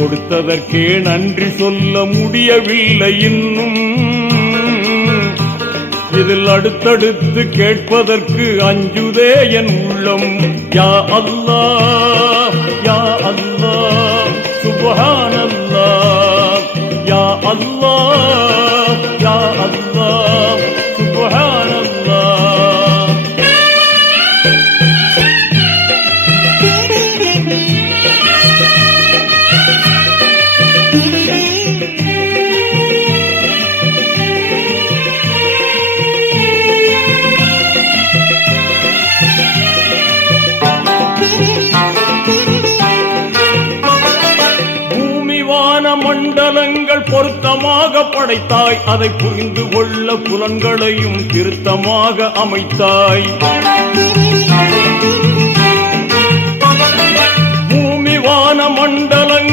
கொடுத்ததற்கே நன்றி சொல்ல முடியவில்லை இன்னும். இதில் அடுத்தடுத்து கேட்பதற்கு அஞ்சுதே என் உள்ளம். யா அல்லாஹ் யா அல்லாஹ் சுப்ஹானல்லாஹ். யா அல்லாஹ் யா அல்லாஹ் சுப்ஹானல்லாஹ். மண்டலங்கள் பொருத்தமாக படைத்தாய், அதை புரிந்து கொள்ள புலன்களையும் திருத்தமாக அமைத்தாய். பூமி வான மண்டலங்கள்